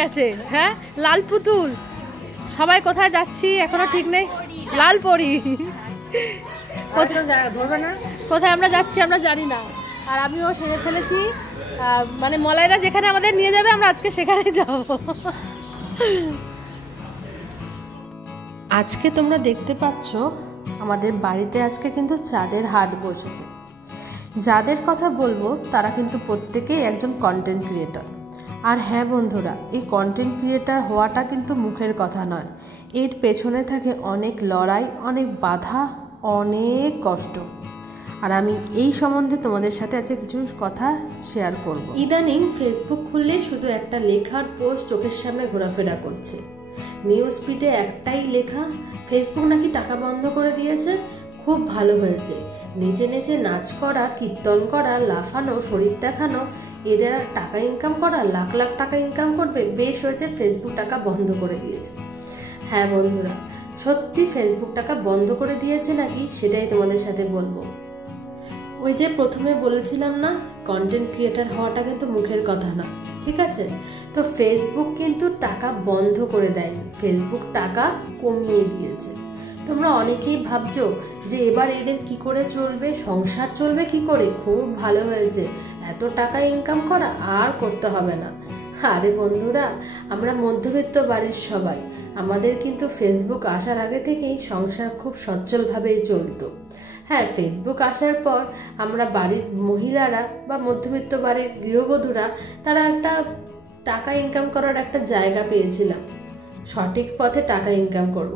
গেছে। হ্যাঁ, লাল পুতুল। সবাই কোথায় যাচ্ছি এখনো ঠিক নেই। লাল পরি কোথায় আমরা যাচ্ছি আমরা জানি না। আর আমিও সেরে ফেলেছি। আর মানে মলাইরা যেখানে আমাদের নিয়ে যাবে আমরা আজকে সেখানে যাব। আজকে তোমরা দেখতে পাচ্ছ আমাদের বাড়িতে আজকে কিন্তু চাঁদের হাট বসেছে। যাদের কথা বলবো তারা কিন্তু প্রত্যেকেই একজন কন্টেন্ট ক্রিয়েটর। আর হ্যাঁ বন্ধুরা, এই কন্টেন্ট ক্রিয়েটর হওয়াটা কিন্তু মুখের কথা নয়, এর পেছনে থাকে অনেক লড়াই, অনেক বাধা, অনেক কষ্ট। আর আমি এই সম্বন্ধে তোমাদের সাথে আজকে কিছু কথা শেয়ার করব। ইদানিং ফেসবুক খুললেই শুধু একটা লেখার পোস্ট চোখের সামনে ঘোরাফেরা করছে। নিউজ ফিডে একটাই লেখা, ফেসবুক নাকি টাকা বন্ধ করে দিয়েছে, খুব ভালো হয়েছে। নেচে নেচে নাচ করা, কীর্তন করা, লাফানো, শরীর দেখানো, এদের টাকা ইনকাম করা, লাখ লাখ টাকা ইনকাম করবে, বেশ হয়েছে ফেসবুক টাকা বন্ধ করে দিয়েছে। হ্যাঁ বন্ধুরা, সত্যি ফেসবুক টাকা বন্ধ করে দিয়েছে নাকি সেটাই তোমাদের সাথে বলবো। ওই যে প্রথমে বলেছিলাম না, কন্টেন্ট ক্রিয়েটর হওয়াটা কিন্তু মুখের কথা না, ঠিক আছে? তো ফেসবুক কিন্তু টাকা বন্ধ করে দেয়নি, ফেসবুক টাকা কমিয়ে দিয়েছে। তোমরা অনেকেই ভাবছো যে এবার এদের কি করে চলবে, সংসার চলবে কি করে, খুব ভালো হয়েছে, এত টাকা ইনকাম করা আর করতে হবে না। আরে বন্ধুরা, আমরা মধ্যবিত্ত বাড়ির সবাই, আমাদের কিন্তু ফেসবুক আসার আগে থেকেই সংসার খুব সচ্ছলভাবেই চলতো। হ্যাঁ, ফেসবুক আসার পর আমরা বাড়ির মহিলারা বা মধ্যবিত্ত বাড়ির গৃহবধূরা তারা একটা টাকা ইনকাম করার একটা জায়গা পেয়েছিলাম, সঠিক পথে টাকা ইনকাম করব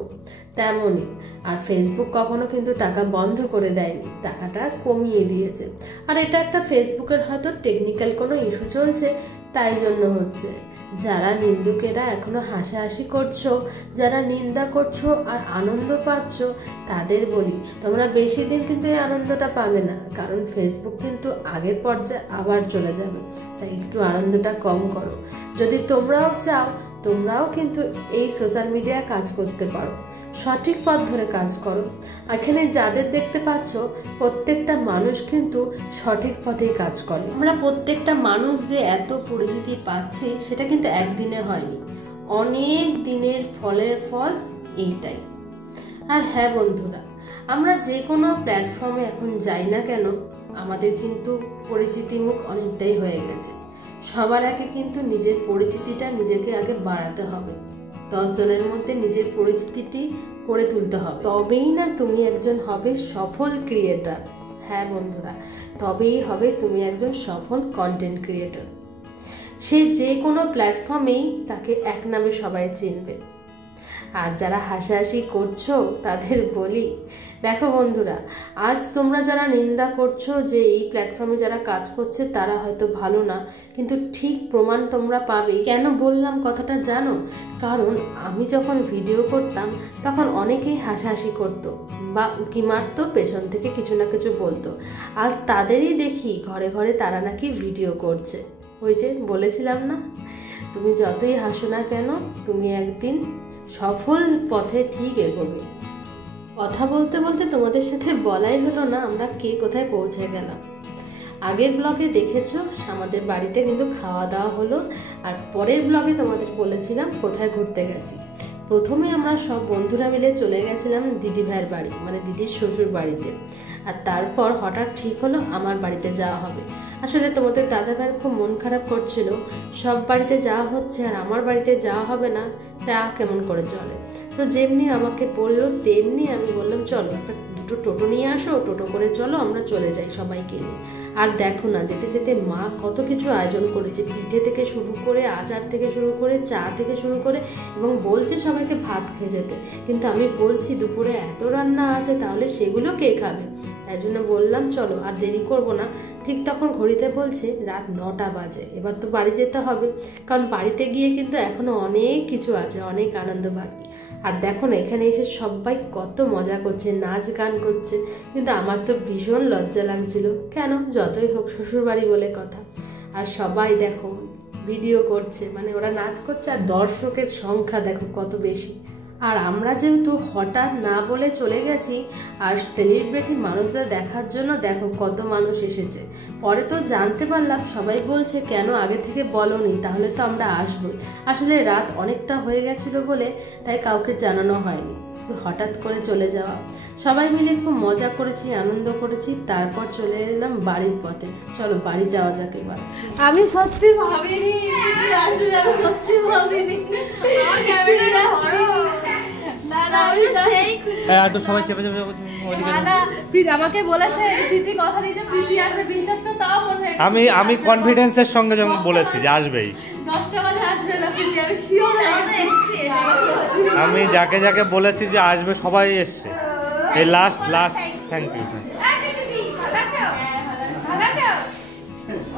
তেমনই। আর ফেসবুক কখনো কিন্তু টাকা বন্ধ করে দেয়নি, টাকাটা কমিয়ে দিয়েছে। আর এটা একটা ফেসবুকের হয়তো টেকনিক্যাল কোনো ইস্যু চলছে, তাই জন্য হচ্ছে। যারা নিন্দুকেরা এখনো হাসাহাসি করছো, যারা নিন্দা করছো আর আনন্দ পাচ্ছ, তাদের বলি তোমরা বেশি দিন কিন্তু এই আনন্দটা পাবে না, কারণ ফেসবুক কিন্তু আগের পর্যায়ে আবার চলে যাবে। তাই একটু আনন্দটা কম করো। যদি তোমরাও চাও, তোমরাও কিন্তু এই সোশ্যাল মিডিয়ায় কাজ করতে পারো, সঠিক পথ ধরে কাজ করো। এখানে যাদের দেখতে পাচ্ছ প্রত্যেকটা মানুষ কিন্তু সঠিক পথেই কাজ করে। আমরা প্রত্যেকটা মানুষ যে এত পরিচিতি পাচ্ছি সেটা কিন্তু একদিনে হয়নি, অনেক দিনের ফলের ফল এইটাই। আর হ্যাঁ বন্ধুরা, আমরা যে কোনো প্ল্যাটফর্মে এখন যাই না কেন, আমাদের কিন্তু পরিচিতি মুখ অনেকটাই হয়ে গেছে। সবার আগে কিন্তু নিজের পরিচিতিটা নিজেকে আগে বাড়াতে হবে, 10 জনের মধ্যে নিজের পরিচিতিটি করে তুলতে হবে, তবেই না তুমি একজন হবে সফল ক্রিয়েটর। হ্যাঁ বন্ধুরা, তবেই হবে তুমি একজন সফল কন্টেন্ট ক্রিয়েটর। সে যে কোনো প্ল্যাটফর্মেই তাকে এক নামে সবাই চিনবে। আর যারা হাসাহাসি করছো তাদের বলি, দেখো বন্ধুরা, আজ তোমরা যারা নিন্দা করছো যে এই প্ল্যাটফর্মে যারা কাজ করছে তারা হয়তো ভালো না, কিন্তু ঠিক প্রমাণ তোমরা পাবে। কেন বললাম কথাটা জানো? কারণ আমি যখন ভিডিও করতাম তখন অনেকেই হাসাহাসি করতো বা উঁকি মারতো, পেছন থেকে কিছু না কিছু বলতো। আজ তাদেরই দেখি ঘরে ঘরে তারা নাকি ভিডিও করছে। ওই যে বলেছিলাম না, তুমি যতই হাসো না কেন, তুমি একদিন সফল পথে ঠিক এগোবে। কথা বলতে বলতে তোমাদের সাথে বলাই হলো না আমরা কে কোথায় পৌঁছে গেলাম। আগের ব্লগে দেখেছো আমাদের বাড়িতে কিন্তু খাওয়া দাওয়া হলো, আর পরের ব্লগে তোমাদের বলেছিলাম কোথায় ঘুরতে গেছি। প্রথমে আমরা সব বন্ধুরা মিলে চলে গেছিলাম দিদি ভাইয়ের বাড়ি, মানে দিদির শ্বশুর বাড়িতে। আর তারপর হঠাৎ ঠিক হলো আমার বাড়িতে যাওয়া হবে। আসলে তোমাদের দাদা ভাইয়ের খুব মন খারাপ করছিল, সব বাড়িতে যাওয়া হচ্ছে আর আমার বাড়িতে যাওয়া হবে না, তা কেমন করে চলে। তো যেমনি আমাকে বললো তেমনি আমি বললাম চলো একটা দুটো টোটো নিয়ে আসো, টোটো করে চলো আমরা চলে যাই সবাইকে নিয়ে। আর দেখো না, যেতে যেতে মা কত কিছু আয়োজন করেছে, পিঠে থেকে শুরু করে, আচার থেকে শুরু করে, চা থেকে শুরু করে, এবং বলছে সবাইকে ভাত খেয়ে যেতে। কিন্তু আমি বলছি দুপুরে এত রান্না আছে, তাহলে সেগুলো কে খাবে? তাই জন্য বললাম চলো আর দেরি করব না। ঠিক তখন ঘড়িতে বলছে রাত 9টা বাজে, এবার তো বাড়ি যেতে হবে, কারণ বাড়িতে গিয়ে কিন্তু এখনো অনেক কিছু আছে, অনেক আনন্দ বাকি। আর দেখো না, এখানে এসে সবাই কত মজা করছে, নাচ গান করছে, কিন্তু আমার তো ভীষণ লজ্জা লাগছিল। কেন? যতই হোক শ্বশুরবাড়ি বলে কথা। আর সবাই দেখো ভিডিও করছে, মানে ওরা নাচ করছে, আর দর্শকের সংখ্যা দেখো কত বেশি। আর আমরা যেহেতু হঠাৎ না বলে চলে গেছি, আর সেলিব্রিটি মানুষদের দেখার জন্য দেখো কত মানুষ এসেছে। পরে তো জানতে পারলাম সবাই বলছে কেন আগে থেকে বলোনি, তাহলে তো আমরা আসবোই। আসলে রাত অনেকটা হয়ে গেছিলো বলে তাই কাউকে জানানো হয়নি, তো হঠাৎ করে চলে যাওয়া। সবাই মিলে খুব মজা করেছি, আনন্দ করেছি, তারপর চলে এলাম বাড়ির পথে। চলো বাড়ি যাওয়া যাক এবার। আমি সত্যি ভাবিনি আসলে, আমি সত্যি ভাবিনি। আমাকে বলেছে কথা দিয়েছে প্রীতি আসবে, বিশ্বাস তো তাও মনে হয় আমি কনফিডেন্সের সঙ্গে যখন বলেছি যে আসবেই, 10টা বাজে আসবে না প্রীতি, আমি শিওর। আমি যাকে যাকে বলেছি যে আসবে সবাই এসছে। এই লাস্ট থ্যাংক ইউ।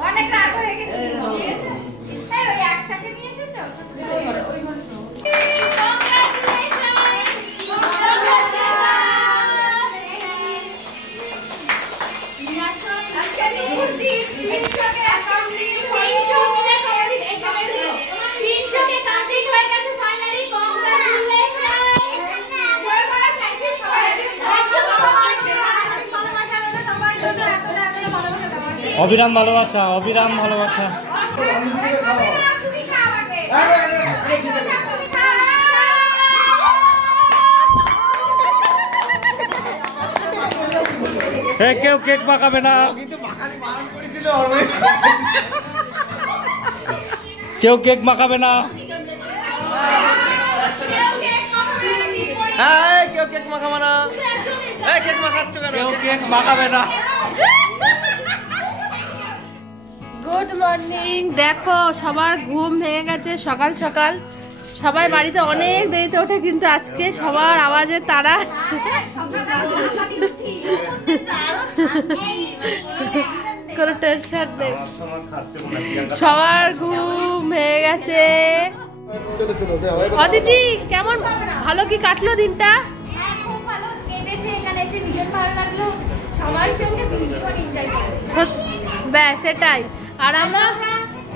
অনেক রাগ হয়ে গেছে, ওই একটাকে নিয়ে এসেছো। অবিরাম ভালোবাসা, অবিরাম ভালোবাসা। কেউ কেক মাখাবে না, কেউ কেক মাখাবে না, কেউ কেক মাখাবে না, কেক মাখাচ্ছ কেন? কেউ কেক মাখাবে না। Good morning. দেখো সবার ঘুম ভেঙে গেছে সকাল সকাল, সবাই বাড়িতে অনেক দেরিতে ওঠে, কিন্তু আজকে সবার আওয়াজে তারা কোনো টেনশন নেই, সবার ঘুম ভেঙে গেছে। অদিতি কেমন, ভালো কি কাটলো দিনটা? খুব ভালো কেটেছে, এখানে এসে ভীষণ ভালো লাগলো, সবার সঙ্গে ভীষণ এনজয় করলাম। ব্যাস সেটাই। আর আমরা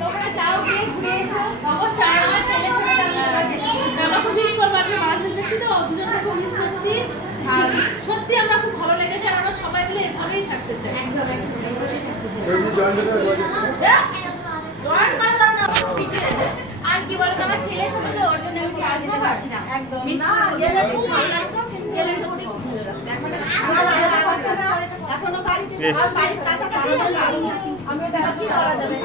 তোমরা যাও গিয়ে ঘুরে এসো, অবশ্যই আমার ছেলে আমরা খুব মিস করবো, আজকে মারাশন দেখছি তো দুজনকে খুব মিস করছি। আর সত্যি আমরা খুব ভালো লেগেছে, আর আমরা সবাই মিলে এভাবেই থাকতে চাই। আর কি বলতো, আমার ছেলে ছোট তো, ওর জন্য আমি ক্লাস দিতে পারছি না, একদম মিস খুব ভালো লাগতো, কিন্তু গেলে সত্যি খুব ভালো লাগতো। এখনো বাড়িতে বাড়ির কাছাকাছি আমি দেখো কি করা যাবে,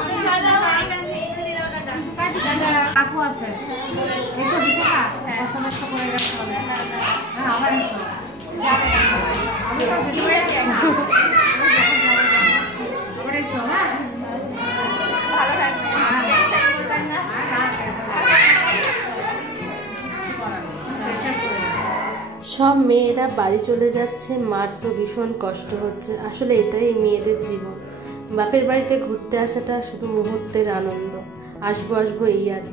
কাকু আছে এসো বিশাখা, সমস্যা করে গেছে আবার এসো, আমি তো ভিডিওয়ে না আবার এসো। হ্যাঁ ভালো থাকবে। সব মেয়েরা বাড়ি চলে যাচ্ছে, মার তো ভীষণ কষ্ট হচ্ছে। আসলে এটাই মেয়েদের জীবন, বাপের বাড়িতে ঘুরতে আসাটা শুধু মুহূর্তের আনন্দ, আসবো আসবো এই আর।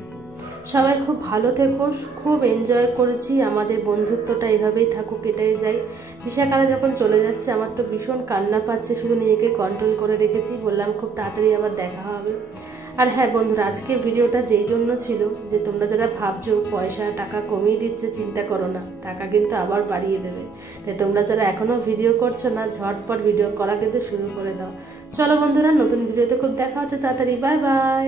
সবাই খুব ভালো থেকো, খুব এনজয় করেছি, আমাদের বন্ধুত্বটা এভাবেই থাকুক, এটাই যাই। বিশাখারা যখন চলে যাচ্ছে আমার তো ভীষণ কান্না পাচ্ছে, শুধু নিজেকে কন্ট্রোল করে রেখেছি, বললাম খুব তাড়াতাড়ি আবার দেখা হবে। আর হ্যাঁ বন্ধুরা, আজকে ভিডিওটা যেই জন্য ছিল যে তোমরা যারা ভাবছো পয়সা টাকা কমিয়ে দিচ্ছে, চিন্তা করো না, টাকা কিন্তু আবার বাড়িয়ে দেবে। তাই তোমরা যারা এখনও ভিডিও করছো না, ঝটপট ভিডিও করা কিন্তু শুরু করে দাও। চলো বন্ধুরা, নতুন ভিডিওতে খুব দেখা হচ্ছে তাড়াতাড়ি, বাই বাই।